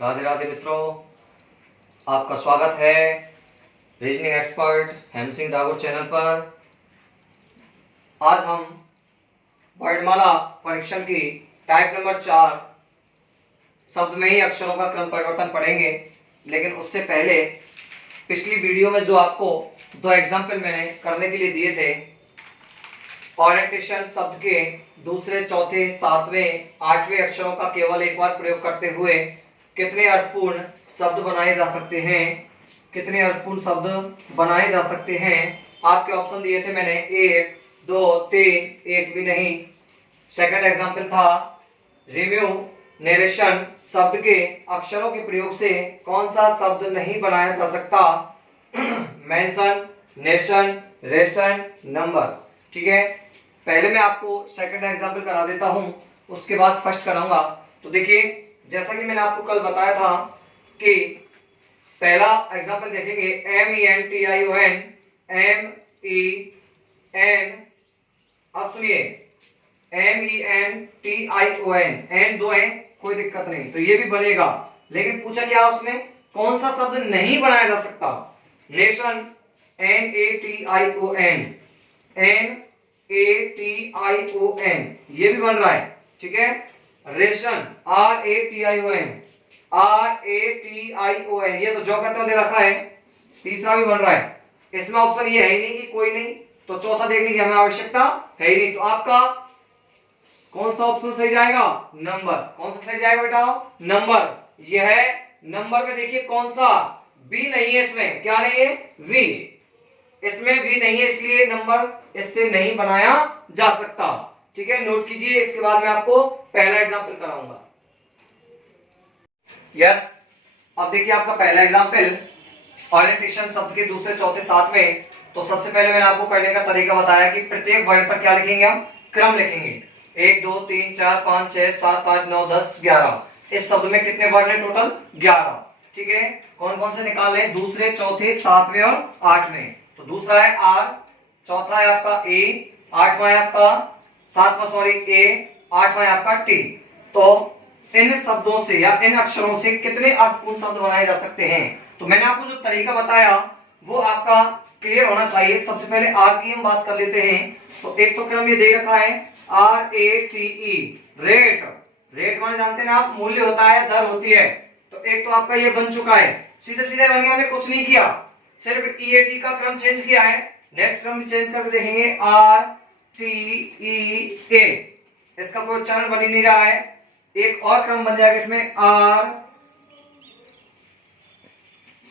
राधे राधे मित्रों, आपका स्वागत है रीजनिंग एक्सपर्ट हेमसिंह दागुर चैनल पर। आज हम वर्णमाला परीक्षण की टाइप नंबर 4 शब्द में ही अक्षरों का क्रम परिवर्तन पढ़ेंगे। लेकिन उससे पहले पिछली वीडियो में जो आपको 2 एग्जाम्पल मैंने करने के लिए दिए थे, ओरिएंटेशन शब्द के दूसरे, चौथे, सातवें, आठवें अक्षरों का केवल एक बार प्रयोग करते हुए कितने अर्थपूर्ण शब्द बनाए जा सकते हैं, कितने अर्थपूर्ण शब्द बनाए जा सकते हैं। आपके ऑप्शन दिए थे मैंने 1, 2, 3, एक भी नहीं। सेकंड एग्जांपल था रिम्यू नरेशन शब्द के अक्षरों के प्रयोग से कौन सा शब्द नहीं बनाया जा सकता। Mention, nation, ration, number. ठीक है, पहले मैं आपको सेकंड एग्जांपल करा देता हूं, उसके बाद फर्स्ट कराऊंगा। तो देखिए, जैसा कि मैंने आपको कल बताया था कि पहला एग्जांपल देखेंगे MENTION, MEN। अब सुनिए, MENTION, एन दो है, कोई दिक्कत नहीं, तो ये भी बनेगा। लेकिन पूछा क्या उसने, कौन सा शब्द नहीं बनाया जा सकता। नेशन, NATION, NATION, ये भी बन रहा है। ठीक है, रेशन, RATION, RATION, ये तो जो कहते हो दे रखा है। तीसरा भी बन रहा है। इसमें ऑप्शन ये है ही नहीं कि कोई नहीं, तो चौथा देखने की हमें आवश्यकता है ही नहीं। तो आपका कौन सा ऑप्शन सही जाएगा, नंबर। कौन सा सही जाएगा बेटा, नंबर। यह है नंबर में, देखिए कौन सा, बी नहीं है इसमें, क्या नहीं है, वी। इसमें वी नहीं है, इसलिए नंबर इससे नहीं बनाया जा सकता। ठीक है, नोट कीजिए। इसके बाद मैं आपको पहला एग्जांपल कराऊंगा। यस, अब देखिए आपका पहला एग्जांपल ओरिएंटेशन शब्द के दूसरे, चौथे, सातवें। तो सबसे पहले मैंने आपको करने का तरीका बताया कि प्रत्येक वर्ण पर क्या लिखेंगे, हम क्रम लिखेंगे। 1, 2, 3, 4, 5, 6, 7, 8, 9, 10, 11। इस शब्द में कितने वर्ण है, टोटल 11। ठीक है, कौन कौन से निकाले, दूसरे, चौथे, सातवें और आठवें। तो दूसरा है आर, चौथा है आपका ए, आठवां है आपका, सातवां सॉरी ए, आठवां है आपका टी। तो इन शब्दों से या इन अक्षरों से कितने अर्थपूर्ण शब्द बनाए जा सकते हैं। तो मैंने आपको जो तरीका बताया वो आपका क्लियर होना चाहिए। सबसे पहले आर की हम बात कर लेते हैं। तो एक तो क्रम ये दे रखा है RATE, रेट। रेट माने जानते हैं ना आप, मूल्य होता है, दर होती है। तो एक तो आपका ये बन चुका है, सीधे सीधे बन गया, हमने कुछ नहीं किया, सिर्फ EAT का क्रम चेंज किया है। नेक्स्ट क्रम भी चेंज करके देखेंगे, RTEA। इसका कोई उच्चारण बन ही नहीं रहा है। एक और क्रम बन जाएगा इसमें,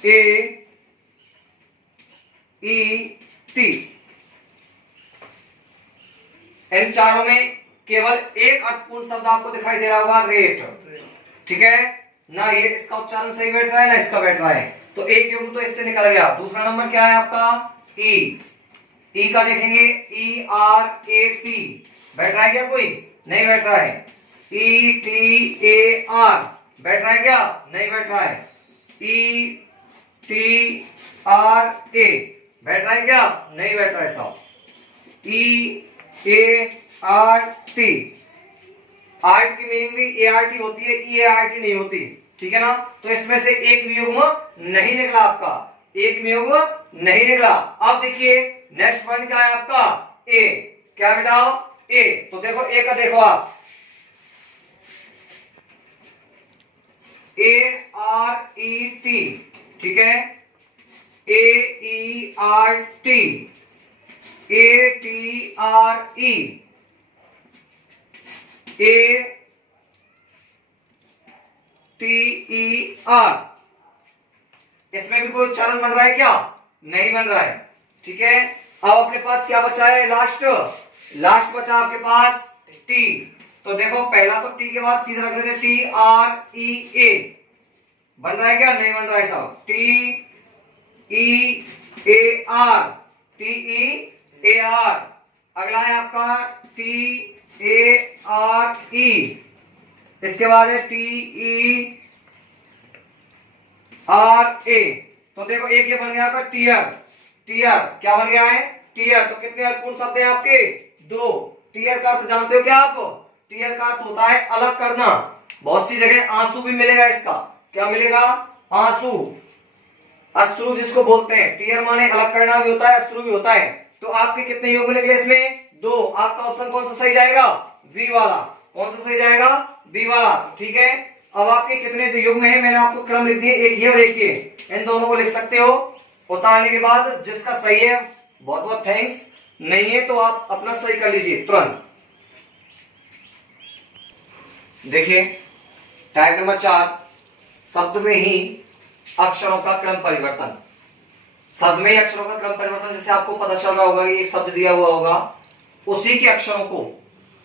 RAET। इन चारों में केवल एक अर्थपूर्ण शब्द आपको दिखाई दे रहा होगा, रेट। ठीक है ना, ये इसका उच्चारण सही बैठ रहा है ना, इसका बैठ रहा है। तो एक युग्म तो इससे निकल गया। दूसरा नंबर क्या है आपका, ई का देखेंगे, ERAT। बैठ रहा है क्या, कोई नहीं बैठ रहा है। ETAR बैठ रहा है क्या, नहीं बैठ रहा है। ETRA बैठ रहा है क्या, नहीं बैठ रहा है साहब। EART, आर्ट की मीनिंग भी ART होती है, EART नहीं होती। ठीक है ना, तो इसमें से एक भी युग्म नहीं निकला आपका, एक भी युग्म नहीं निकला। अब देखिए नेक्स्ट पॉइंट क्या है आपका, ए। क्या बेटा, ए। तो देखो ए का देखो आप, ARET। ठीक है, AERT, ATRE, ATER। इसमें भी कोई उच्चारण बन रहा है क्या, नहीं बन रहा है। ठीक है, अब अपने पास क्या बचा है, लास्ट बचा आपके पास टी। तो देखो पहला तो टी के बाद सीधा रख देते TREA। बन रहा है क्या, नहीं बन रहा है साहब। TEAR, TEAR। अगला है आपका TARE। इसके बाद है TERA। तो देखो एक ये बन गया आपका टीयर। टीयर क्या बन गया है, टीयर। तो कितने अर्थपूर्ण शब्द हैं आपके, 2। टीयर का अर्थ जानते हो क्या आप, टीयर का अर्थ होता है अलग करना। बहुत सी जगह आंसू भी मिलेगा इसका, क्या मिलेगा? आंसू। अश्रु जिसको बोलते हैं, टीयर माने अलग करना भी होता है, अश्रु भी होता है। तो आपके कितने युग्म निकले इसमें? 2। आपका ऑप्शन कौन सा सही जाएगा? बी वाला। कौन सा सही जाएगा? बी वाला। ठीक है, अब आपके कितने युग्म है, मैंने आपको क्रम लिख दिए, एक ये और एक ये, इन दोनों को लिख सकते हो। उतारने के बाद जिसका सही है बहुत बहुत थैंक्स, नहीं है तो आप अपना सही कर लीजिए तुरंत। देखिए टाइप नंबर 4, शब्द में ही अक्षरों का क्रम परिवर्तन। शब्द में ही अक्षरों का क्रम परिवर्तन, जैसे आपको पता चल रहा होगा कि एक शब्द दिया हुआ होगा, उसी के अक्षरों को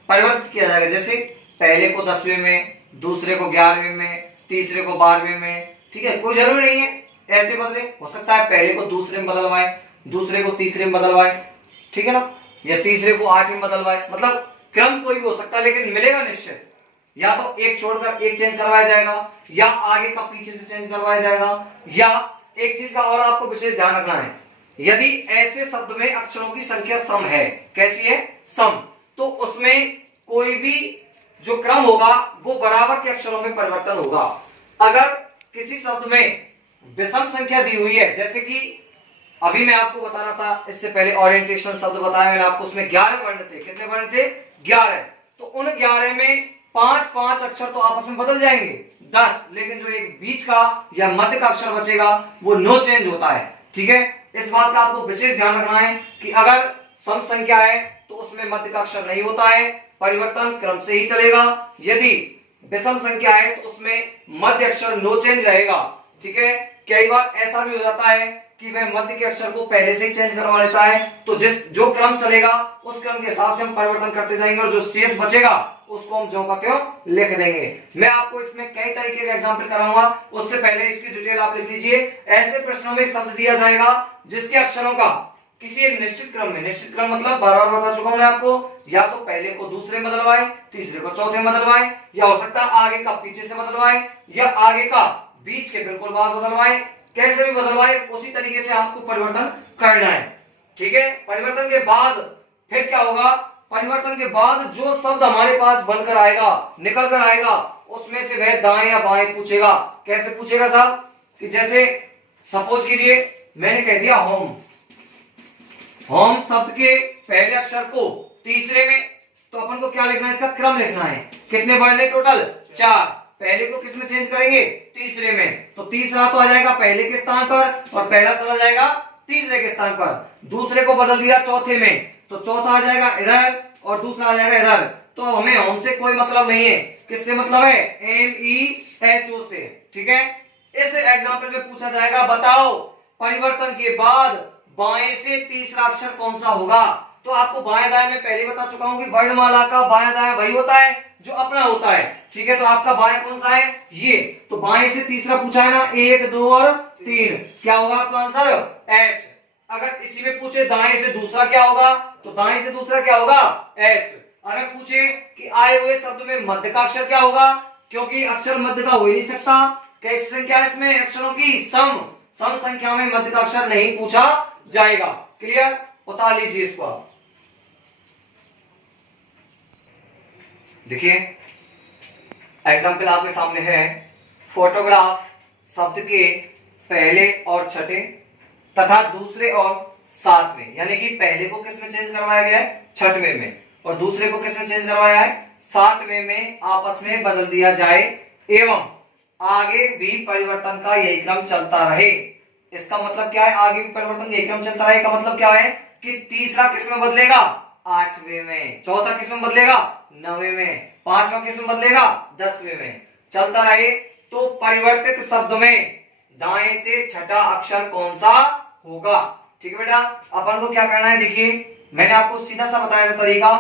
परिवर्तित किया जाएगा। जैसे पहले को 10वें में, दूसरे को 11वें में, तीसरे को 12वें में। ठीक है, कोई जरूरी नहीं है ऐसे बदले, हो सकता है पहले को दूसरे में बदलवाए, दूसरे को तीसरे में बदलवाए, ठीक है ना, या तीसरे को 8वें में बदलवाए। मतलब क्रम कोई भी हो सकता है, लेकिन मिलेगा निश्चित। या तो एक छोड़कर एक चेंज करवाया जाएगा, या आगे का पीछे से चेंज करवाया जाएगा, या एक चीज का और आपको विशेष ध्यान रखना है, यदि ऐसे शब्द में अक्षरों की संख्या सम है, कैसी है? सम, तो उसमें कोई भी जो क्रम होगा वो बराबर के अक्षरों में परिवर्तन होगा। अगर किसी शब्द में विषम संख्या दी हुई है, जैसे कि अभी मैं आपको बता रहा था इससे पहले ओरिएंटेशन शब्द बताया मैंने आपको, उसमें 11 वर्ण थे। कितने वर्ण थे? 11। तो उन 11 में 5 अक्षर तो आपस में बदल जाएंगे 10, लेकिन जो एक बीच का या मध्य का अक्षर बचेगा वो नो चेंज होता है। ठीक है, इस बात का आपको विशेष ध्यान रखना है कि अगर सम संख्या है तो उसमें मध्य का अक्षर नहीं होता है, परिवर्तन क्रम से ही चलेगा। यदि विषम संख्या है तो उसमें मध्य अक्षर नो चेंज रहेगा। ठीक है, कई बार ऐसा भी हो जाता है कि वह मध्य के अक्षर को पहले से ही चेंज करवा लेता है, तो जो क्रम चलेगा उस क्रम के हिसाब से हम परिवर्तन करते जाएंगे, और जो शेष बचेगा उसको हम ज्यों का त्यों लिख देंगे। मैं आपको इसमें कई तरीके का एग्जांपल कराऊंगा, उससे पहले इसकी डिटेल आप लिख लीजिए। ऐसे प्रश्नों में एक शब्द दिया जाएगा जिसके अक्षरों का किसी एक निश्चित क्रम में, निश्चित क्रम मतलब बार बार बता चुका हूं मैं आपको, या तो पहले को दूसरे में बदलवाए, तीसरे को चौथे में बदलवाए, या हो सकता है आगे का पीछे से बदलवाए, या आगे का बीच के बिल्कुल बाद बदलवाए, कैसे भी बदलवाए उसी तरीके से आपको परिवर्तन करना है। ठीक है, परिवर्तन के बाद फिर क्या होगा? परिवर्तन के बाद जो शब्द हमारे पास बनकर आएगा, निकल कर आएगा, उसमें से वह दाएं या बाएं पूछेगा। कैसे पूछेगा साहब? कि जैसे सपोज कीजिए मैंने कह दिया होम, होम शब्द के पहले अक्षर को तीसरे में, तो अपन को क्या लिखना है? इसका क्रम लिखना है। कितने वर्ण है टोटल? 4। पहले को किस में चेंज करेंगे? तीसरे में। तो तीसरा तो आ जाएगा पहले के स्थान पर, और पहला चला जाएगा तीसरे के स्थान पर। दूसरे को बदल दिया चौथे में, तो चौथा आ जाएगा इधर और दूसरा आ जाएगा इधर। तो हमें होम से कोई मतलब नहीं है, किससे मतलब है? MEHO से। ठीक है, इस एग्जाम्पल में पूछा जाएगा बताओ परिवर्तन के बाद बाएं से तीसरा अक्षर कौन सा होगा? तो आपको बाएं दाएं में पहले बता चुका हूं कि वर्णमाला का बाएं दाएं वही होता है जो अपना होता है। ठीक है, तो आपका बाएं कौन सा है? ये। तो बाएं से तीसरा पूछा है ना, 1 2 और 3, क्या होगा आपका आंसर? H। अगर इसी में पूछे दाएं से दूसरा क्या होगा, तो दाएं से दूसरा क्या होगा? H। अगर पूछे कि आए हुए शब्द में मध्य का अक्षर क्या होगा, क्योंकि अक्षर मध्य का हो ही नहीं सकता, कैसी संख्या है इसमें अक्षरों की? सम। सम संख्या में मध्य का अक्षर नहीं पूछा जाएगा। क्लियर? उतार लीजिए इसको आप। देखिए एग्जाम्पल आपके सामने है, फोटोग्राफ शब्द के पहले और छठे तथा दूसरे और सातवें, यानी कि पहले को किस में चेंज करवाया गया है? छठवें में, और दूसरे को किस में चेंज करवाया है? सातवें में आपस में बदल दिया जाए, एवं आगे भी परिवर्तन का यही क्रम चलता रहे। इसका मतलब क्या है? आगे भी परिवर्तन यही क्रम चलता रहे का मतलब क्या है? कि तीसरा किस में बदलेगा? 8वें में। चौथा किस में बदलेगा? 9वें में। पांचवा किस में बदलेगा? 10वें में। चलता रहे। तो परिवर्तित शब्द में दाएं से छठा अक्षर कौन सा होगा? ठीक है बेटा, अपन को क्या करना है? देखिए मैंने आपको सीधा सा बताया था तरीका,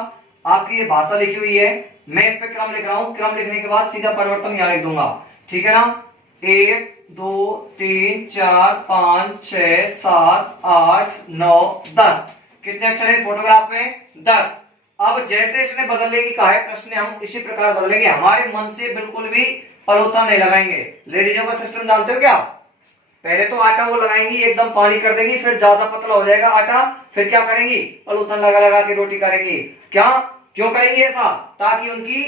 आपकी ये भाषा लिखी हुई है, मैं इस पे क्रम लिख रहा हूं, क्रम लिखने के बाद सीधा परिवर्तन यहां लिख दूंगा। ठीक है ना, 1 2 3 4 5 6 7 8 9 10, कितने अक्षर है फोटोग्राफ में? 10। अब जैसे इसने बदलने की कहा है प्रश्न, हम इसी प्रकार बदलेंगे, हमारे मन से बिल्कुल भी परिवर्तन नहीं लगाएंगे। लेडीजों का सिस्टम जानते हो क्या? पहले तो आटा वो लगाएंगी, एकदम पानी कर देंगी, फिर ज्यादा पतला हो जाएगा आटा, फिर क्या करेंगी? पलूथन लगा लगा के रोटी करेंगी। क्या क्यों करेंगी ऐसा? ताकि उनकी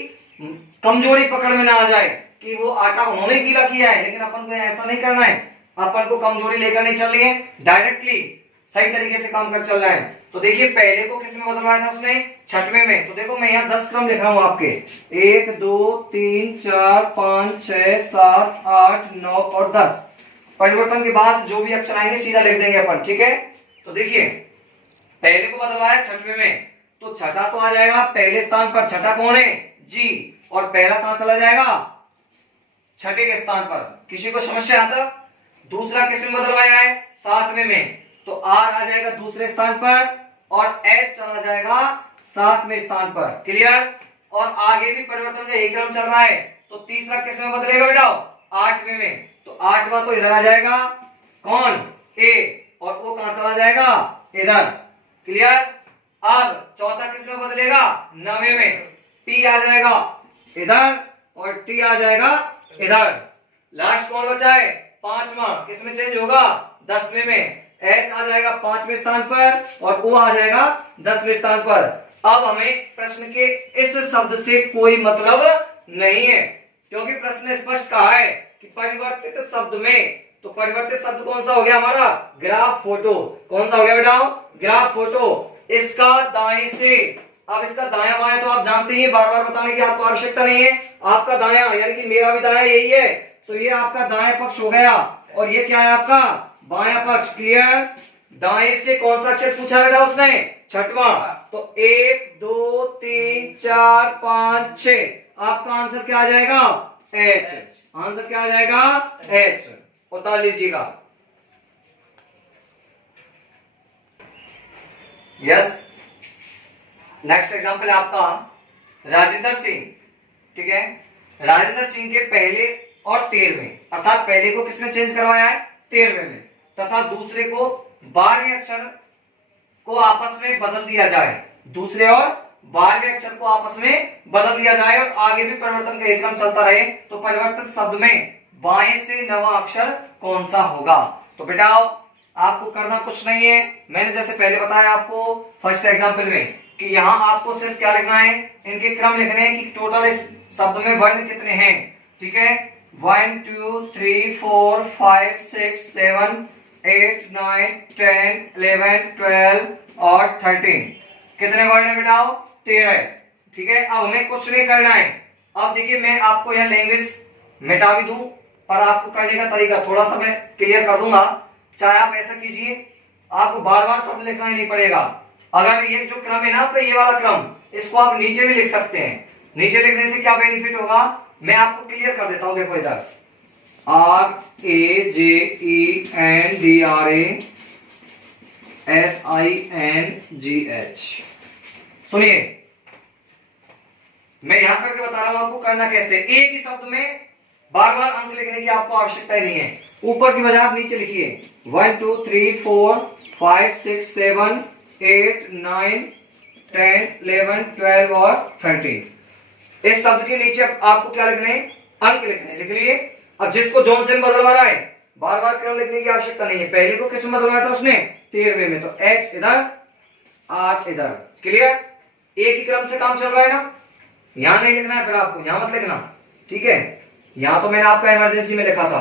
कमजोरी पकड़ में ना आ जाए। कि वो आटा उन्होंने गीला किया है, लेकिन अपन को ऐसा नहीं करना है, अपन को कमजोरी लेकर नहीं चल रही है, डायरेक्टली सही तरीके से काम कर चल रहा है। तो देखिए पहले को किसमें बदलवाया था उसने, छठवें में। तो देखो मैं यहाँ 10 क्रम लिख रहा हूं आपके, 1 2 3 4 5 6 7 8 9 और 10। परिवर्तन के बाद जो भी अक्षर आएंगे सीधा लिख देंगे अपन, ठीक है। तो देखिए पहले को बदलवाया छठवें में, तो छठा तो आ जाएगा पहले स्थान पर। छठा कौन है, जी, और पहला कहां चला जाएगा, छठे के स्थान पर। किसी को समस्या आता। दूसरा किसमें बदलवाया है, सातवें में, तो आर आ जाएगा दूसरे स्थान पर और एच चला जाएगा सातवें स्थान पर। क्लियर। और आगे भी परिवर्तन का एक क्रम चल रहा है। तो तीसरा किसमें बदलेगा बेटा, आठवें में, तो आठवां तो इधर आ जाएगा, कौन, ए, और वो कहां चला जाएगा, इधर। क्लियर। अब चौथा किसमें बदलेगा, नवे में, पी आ जाएगा इधर और टी आ जाएगा इधर। लास्ट कौन बचा है, पांचवा, किसमें चेंज होगा, 10वें में, एच आ जाएगा 5वें स्थान पर और ओ आ जाएगा 10वें स्थान पर। अब हमें प्रश्न के इस शब्द से कोई मतलब नहीं है, क्योंकि प्रश्न स्पष्ट कहा है कि परिवर्तित शब्द में। तो परिवर्तित शब्द कौन सा हो गया हमारा, ग्राफ फोटो। कौन सा हो गया बेटा, ग्राफ फोटो। इसका दाएं से, अब इसका दायां बायां तो आप जानते ही, बार बार बताने की आपको आवश्यकता नहीं है। आपका दायां यानी कि मेरा भी दायां यही है, तो ये आपका दायां पक्ष हो गया और ये क्या है आपका बायां पक्ष। क्लियर। दाएं से कौन सा अक्षर पूछा बेटा उसने, छठवां। तो 1 2 3 4 5 6, आपका आंसर क्या आ जाएगा, एच। आंसर क्या आ जाएगा, एच। उतार लीजिएगा। यस। नेक्स्ट एग्जाम्पल है आपका राजेंद्र सिंह। ठीक है, राजेंद्र सिंह के पहले और 13वें, अर्थात पहले को किसमें चेंज करवाया है, 13वें में, तथा दूसरे को 12वें अक्षर को आपस में बदल दिया जाए। दूसरे और 12वें अक्षर को आपस में बदल दिया जाए और आगे भी परिवर्तन का एक क्रम चलता रहे। तो परिवर्तित शब्द में बाएं से नवा अक्षर कौन सा होगा। तो बेटा आपको करना कुछ नहीं है, मैंने जैसे पहले बताया आपको फर्स्ट एग्जाम्पल में कि यहाँ आपको सिर्फ क्या लिखना है, इनके क्रम लिखने हैं कि टोटल इस शब्द में वर्ण कितने हैं। ठीक है, 1 2 3 4 5 6 7 8 9 10 11 12 और 13। कितने वर्ण है बेटा, 13। ठीक है, अब हमें कुछ नहीं करना है। अब देखिए मैं आपको यह लैंग्वेज मिटा भी दूं पर आपको करने का तरीका थोड़ा सा मैं क्लियर कर दूंगा। चाहे आप ऐसा कीजिए, आपको बार बार शब्द लिखना ही नहीं पड़ेगा। अगर ये जो क्रम है ना आपका, ये वाला क्रम, इसको आप नीचे भी लिख सकते हैं। नीचे लिखने से क्या बेनिफिट होगा, मैं आपको क्लियर कर देता हूं। देखो इधर RAJENDRASINGH। सुनिए मैं यहां करके बता रहा हूं आपको करना कैसे। एक ही शब्द में बार बार अंक लिखने की आपको आवश्यकता ही नहीं है। ऊपर की बजाय आप नीचे लिखिए 1 2 3 4 5 6 7 8 9 10 11 12 और 13। इस शब्द के नीचे आपको क्या लिखने हैं, अंक लिखने। लिख लिए। अब जिसको जॉन से बदलवाना है, बार बार क्रम लिखने की आवश्यकता नहीं है। पहले को किस में बदलवाया था उसने, 13वें में, तो एच इधर आर इधर। क्लियर। एक ही क्रम से काम चल रहा है ना, यहां नहीं लिखना है, फिर आपको यहां मत लिखना। ठीक है, यहां तो मैंने आपका इमरजेंसी में लिखा था।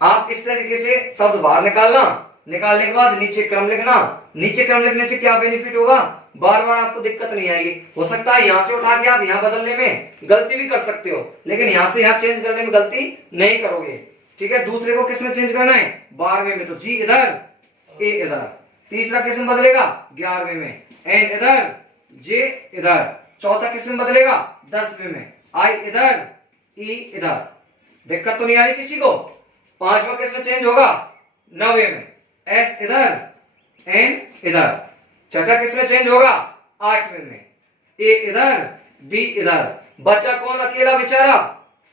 आप इस तरीके से शब्द बाहर निकालना, निकालने के बाद नीचे क्रम लिखना। नीचे क्रम लिखने से क्या बेनिफिट होगा, बार बार आपको दिक्कत नहीं आएगी। हो सकता है यहां से उठा के आप यहां बदलने में गलती भी कर सकते हो, लेकिन यहां से यहां चेंज करने में गलती नहीं करोगे। ठीक है, दूसरे को किसमें चेंज करना है, 12वें में, तो जी इधर ए इधर। तीसरा किसमें बदलेगा, 11वें में, एन इधर जे इधर। चौथा किसमें बदलेगा, 10वें में, आई इधर ई इधर। दिक्कत तो नहीं आ रही किसी को। पांचवा किसमें चेंज होगा, 9वें में, एस इधर एन इधर। छठा किसमें चेंज होगा, 8वें में, ए इधर बी इधर। बचा कौन अकेला बेचारा,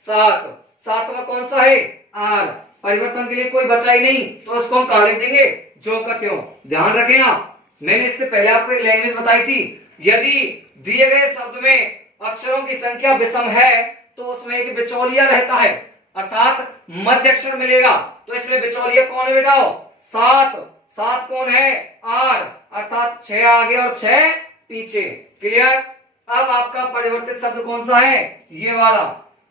7। 7वां कौन सा है, आर। परिवर्तन के लिए कोई बचा ही नहीं, तो उसको हम कहां लिख देंगे, जो का त्यों। ध्यान रखें आप, मैंने इससे पहले आपको एक लैंग्वेज बताई थी। यदि दिए गए शब्द में अक्षरों की संख्या विषम है तो उसमें एक बिचौलिया रहता है, अर्थात मध्य अक्षर मिलेगा। तो इसमें बिचौलिया कौन है बेटा, 7। 7 कौन है, आर, अर्थात 6 आगे और 6 पीछे। क्लियर। अब आपका परिवर्तित शब्द कौन सा है, ये वाला।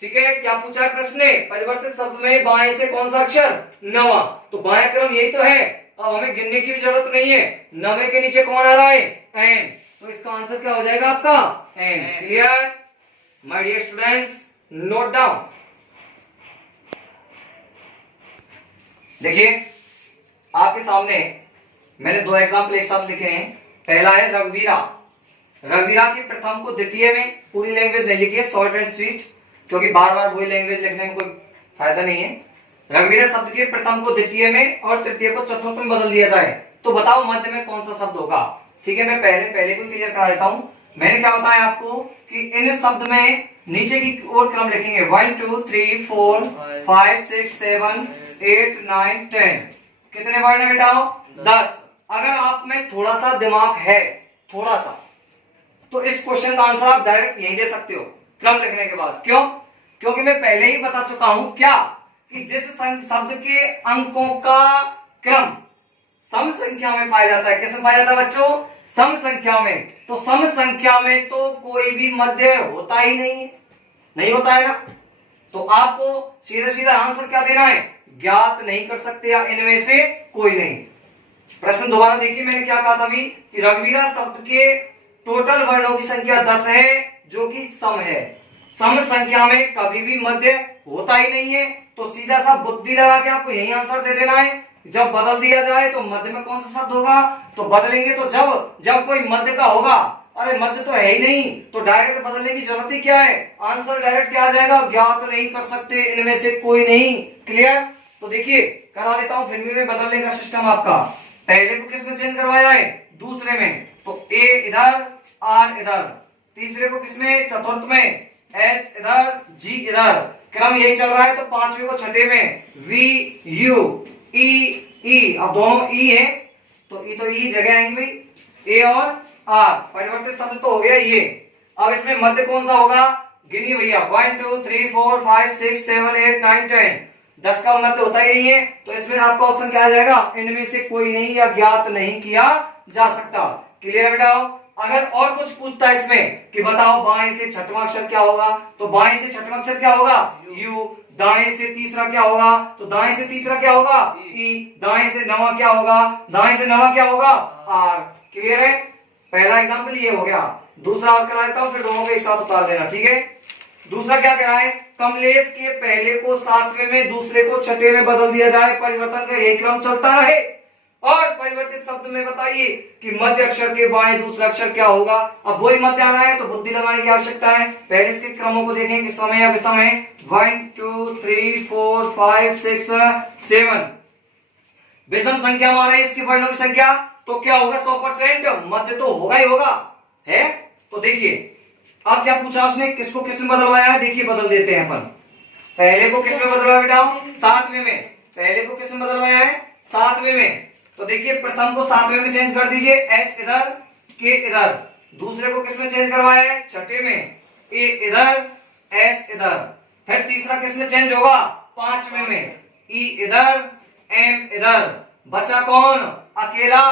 ठीक है, क्या पूछा है प्रश्न ने? परिवर्तित शब्द में बाएं से कौन सा अक्षर? नवा। तो बाएं क्रम यही तो है, अब हमें गिनने की भी जरूरत नहीं है। नवे के नीचे कौन आ रहा है? एन। तो इसका आंसर क्या हो जाएगा आपका? N. Clear my dear students? Note down. देखिए आपके सामने मैंने दो एग्जाम्पल एक साथ लिखे हैं। पहला है रघुवीरा। रघुवीरा के प्रथम को द्वितीय में पूरी लैंग्वेज नहीं लिखी है, शॉर्ट एंड स्वीट, क्योंकि बार बार वही लैंग्वेज लिखने में कोई फायदा नहीं है। रघुवीरा शब्द के प्रथम को द्वितीय में और तृतीय को चतुर्थ में बदल दिया जाए तो बताओ मध्य में कौन सा शब्द होगा? ठीक है, मैं पहले को क्लियर करा देता हूं। मैंने क्या बताया आपको कि इन शब्द में नीचे की ओर क्रम लिखेंगे 1 2 3 4 5 6 7 8 9 10। कितने वर्ण है बेटा? 10। अगर आप में थोड़ा सा दिमाग है, थोड़ा सा, तो इस क्वेश्चन का आंसर आप डायरेक्ट यही दे सकते हो क्रम लिखने के बाद। क्यों? क्योंकि मैं पहले ही बता चुका हूं क्या कि जिस शब्द के अंकों का क्रम सम संख्या में पाया जाता है, किसमें पाया जाता है बच्चों? सम संख्या में। तो सम संख्या में तो कोई भी मध्य होता ही नहीं होता है ना। तो आपको सीधा सीधा आंसर क्या देना है? ज्ञात नहीं कर सकते या इनमें से कोई नहीं। प्रश्न दोबारा देखिए, मैंने क्या कहा था अभी कि रघुवीरा शब्द के टोटल वर्णों की संख्या 10 है जो कि सम है। सम संख्या में कभी भी मध्य होता ही नहीं है। तो सीधा सा बुद्धि लगा के आपको यही आंसर दे देना है। जब बदल दिया जाए तो मध्य में कौन सा शब्द होगा? तो बदलेंगे तो जब कोई मध्य का होगा। अरे मध्य तो है ही नहीं, तो डायरेक्ट बदलने की जरूरत ही क्या है? आंसर डायरेक्ट क्या आ जाएगा? ज्ञात नहीं कर सकते इनमें से कोई नहीं। क्लियर? तो देखिए करा देता हूं फिर भी मैं बदलने का सिस्टम आपका। पहले को किसमें चेंज करवाया है? दूसरे में। तो ए इधर, आर इधर। तीसरे को किसमें? चतुर्थ में। एच इधर, जी इधर। क्रम यही चल रहा है। तो पांचवे को छठे में। वी यू ई ई। अब दोनों ई है तो ई जगह आएंगी भाई। ए और आर परिवर्तित शब्द तो हो गया ये। अब इसमें मध्य कौन सा होगा? गिनिए भैया। 1 2 3 4 5 6 7 8 9 10। 10 का मध्य होता ही नहीं है। तो इसमें आपका ऑप्शन क्या आ जाएगा? इनमें से कोई नहीं या ज्ञात नहीं किया जा सकता। क्लियर बेटा? अगर और कुछ पूछता है इसमें कि बताओ बाएं से छठवां अक्षर क्या होगा, तो बाएं से छठवां अक्षर क्या होगा? यू। दाएं से तीसरा क्या होगा? तो दाएं से तीसरा क्या होगा? ई। दाएं से नवा क्या होगा? दाएं से नवा क्या होगा? आर। क्लियर है? पहला एग्जाम्पल ये हो गया। दूसरा और करा देता हूं, फिर दोनों को एक साथ उतार देना। ठीक है? दूसरा क्या कह रहा है? कमलेश के पहले को सातवें में, दूसरे को छठे में बदल दिया जाए, परिवर्तन का यही क्रम चलता रहे। और परिवर्तित शब्द में बताइए कि मध्य अक्षर के बाएं दूसरा अक्षर क्या होगा? अब वही मध्य आ रहा है तो बुद्धि लगाने की आवश्यकता है। पहले इसके क्रमों को देखें कि समय या विषम है। 1 2 3 4 5 6 7। विषम संख्या माना है इसकी वर्णों की संख्या, तो क्या होगा? 100% मध्य तो होगा ही होगा है। तो देखिए अब क्या पूछा उसने, किसको किस में बदलवाया है? देखिए बदल देते हैं अपन। पहले को किस में बदलवाया बेटा? सातवें में। पहले को किस में बदलवाया है? सातवें में। तो देखिए प्रथम को सातवें में चेंज कर दीजिए, एच इधर, के इधर। दूसरे को किस में चेंज करवाया है? छठे में, ए इधर, एस इधर। फिर तीसरा किस में चेंज होगा? पांचवें में, ई इधर, एम इधर। बचा कौन? अकेला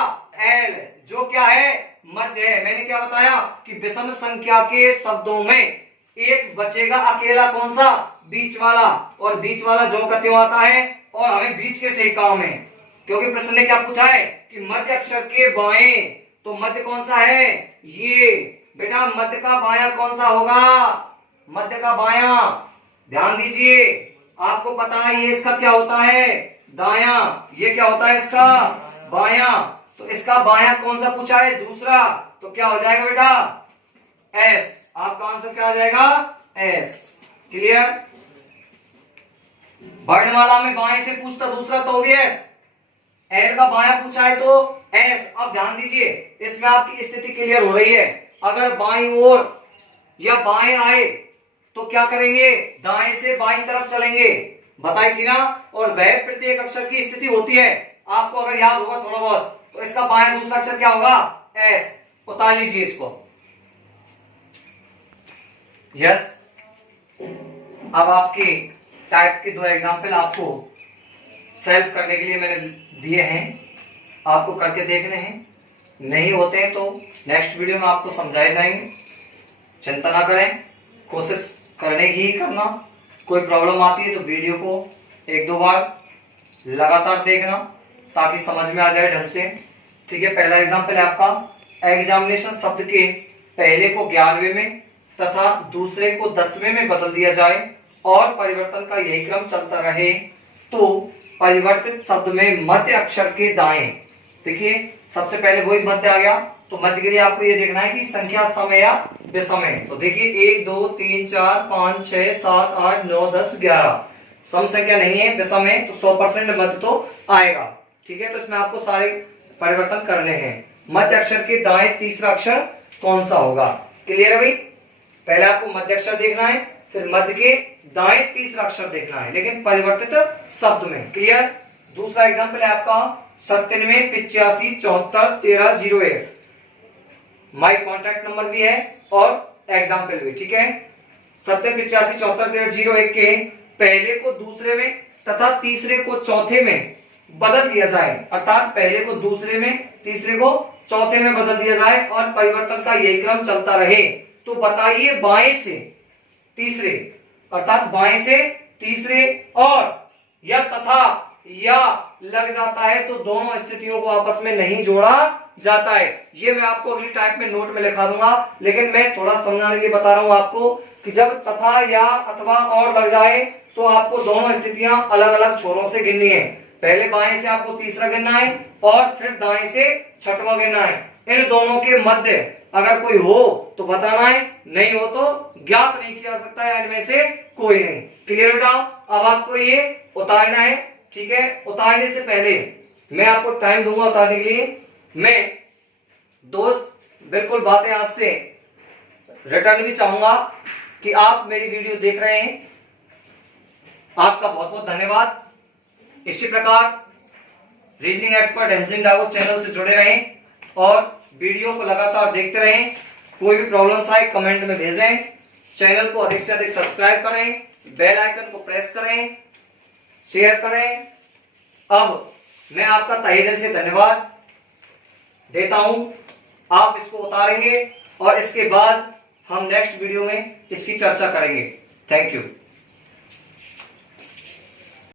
एल, जो क्या है? मध्य है। मैंने क्या बताया कि विषम संख्या के शब्दों में एक बचेगा अकेला, कौन सा? बीच वाला। और बीच वाला जो का त्यों आता है और हमें बीच के सही काम है, क्योंकि प्रश्न ने क्या पूछा है कि मध्य अक्षर के बाएं, तो मध्य कौन सा है? ये बेटा मध्य का बायां कौन सा होगा? मध्य का बायां। ध्यान दीजिए, आपको पता है ये इसका क्या होता है? दायां। ये क्या होता है इसका? बायां। तो इसका बायां कौन सा पूछा है? दूसरा। तो क्या हो जाएगा बेटा? एस। आपका आंसर क्या आ जाएगा? एस। क्लियर? वर्णमाला में बाएं से पूछता दूसरा तो होगी एस। एल का बायां पूछा है तो एस। अब ध्यान दीजिए, इसमें आपकी स्थिति क्लियर हो रही है। अगर बाईं ओर या बाएं आए तो क्या करेंगे? दाएं से बाईं तरफ चलेंगे, बताई थी ना। और वह प्रत्येक अक्षर की स्थिति होती है, आपको अगर याद होगा थोड़ा बहुत। तो इसका बायां दूसरा अक्षर क्या होगा? एस। उतार लीजिए इसको। यस। अब आपकी टाइप के दो एग्जाम्पल आपको सेल्फ करने के लिए मैंने दिए हैं, आपको करके देखने हैं। नहीं होते हैं तो नेक्स्ट वीडियो में आपको समझाए जाएंगे। चिंता ना करें, कोशिश करने की ही करना। कोई प्रॉब्लम आती है तो वीडियो को एक दो बार लगातार देखना ताकि समझ में आ जाए ढंग से। ठीक है, पहला एग्जाम्पल है आपका, एग्जामिनेशन शब्द के पहले को 11वें में तथा दूसरे को 10वें में बदल दिया जाए और परिवर्तन का यही क्रम चलता रहे तो परिवर्तित शब्द में मध्य अक्षर के दाएं, देखिए सबसे पहले वही मध्य आ गया, तो मध्य के लिए आपको ये देखना है कि संख्या सम है या विषम है। तो देखिए 1 2 3 4 5 6 7 8 9 10 11 सम संख्या नहीं है, विषम है, तो 100% मध्य तो आएगा। ठीक है, तो इसमें आपको सारे परिवर्तन करने हैं। मध्य अक्षर के दाएं तीसरा अक्षर कौन सा होगा? क्लियर है भाई? पहले आपको मध्य अक्षर देखना है, फिर मध्य के दाएं तीसरा अक्षर देखना है, लेकिन परिवर्तित शब्द में। क्लियर? दूसरा एग्जाम्पल है आपका 97 85 74 13 01। माई कॉन्टैक्ट नंबर भी है और एग्जाम्पल भी। ठीक है, 97 85 74 13 01 के पहले को दूसरे में तथा तीसरे को चौथे में बदल दिया जाए, अर्थात पहले को दूसरे में तीसरे को चौथे में बदल दिया जाए और परिवर्तन का यही क्रम चलता रहे, तो बताइए बाएं से तीसरे, अर्थात बाएं से तीसरे और या तथा या लग जाता है तो दोनों स्थितियों को आपस में नहीं जोड़ा जाता है। ये मैं आपको अगली टाइप में नोट में लिखा दूंगा, लेकिन मैं थोड़ा समझाने के लिए बता रहा हूं आपको कि जब तथा या अथवा और लग जाए तो आपको दोनों स्थितियां अलग अलग छोरों से गिननी है। पहले बाएं से आपको तीसरा गिनना है और फिर दाएं से छठवां गिनना है। इन दोनों के मध्य अगर कोई हो तो बताना है, नहीं हो तो ज्ञात नहीं किया सकता है इनमें से कोई नहीं। क्लियर बेटा? अब आपको ये उतारना है। ठीक है, उतारने से पहले मैं आपको टाइम दूंगा उतारने के लिए। मैं दोस्त बिल्कुल बातें आपसे रिटर्न भी चाहूंगा कि आप मेरी वीडियो देख रहे हैं, आपका बहुत बहुत धन्यवाद। इसी प्रकार reasoning expert Hem Singh Dagor channel से जुड़े रहें और वीडियो को लगातार देखते रहें। कोई भी प्रॉब्लम्स आए कमेंट में भेजें, चैनल को अधिक से अधिक सब्सक्राइब करें, बेल आइकन को प्रेस करें, शेयर करें। अब मैं आपका तहे दिल से धन्यवाद देता हूं। आप इसको उतारेंगे और इसके बाद हम नेक्स्ट वीडियो में इसकी चर्चा करेंगे। Thank you.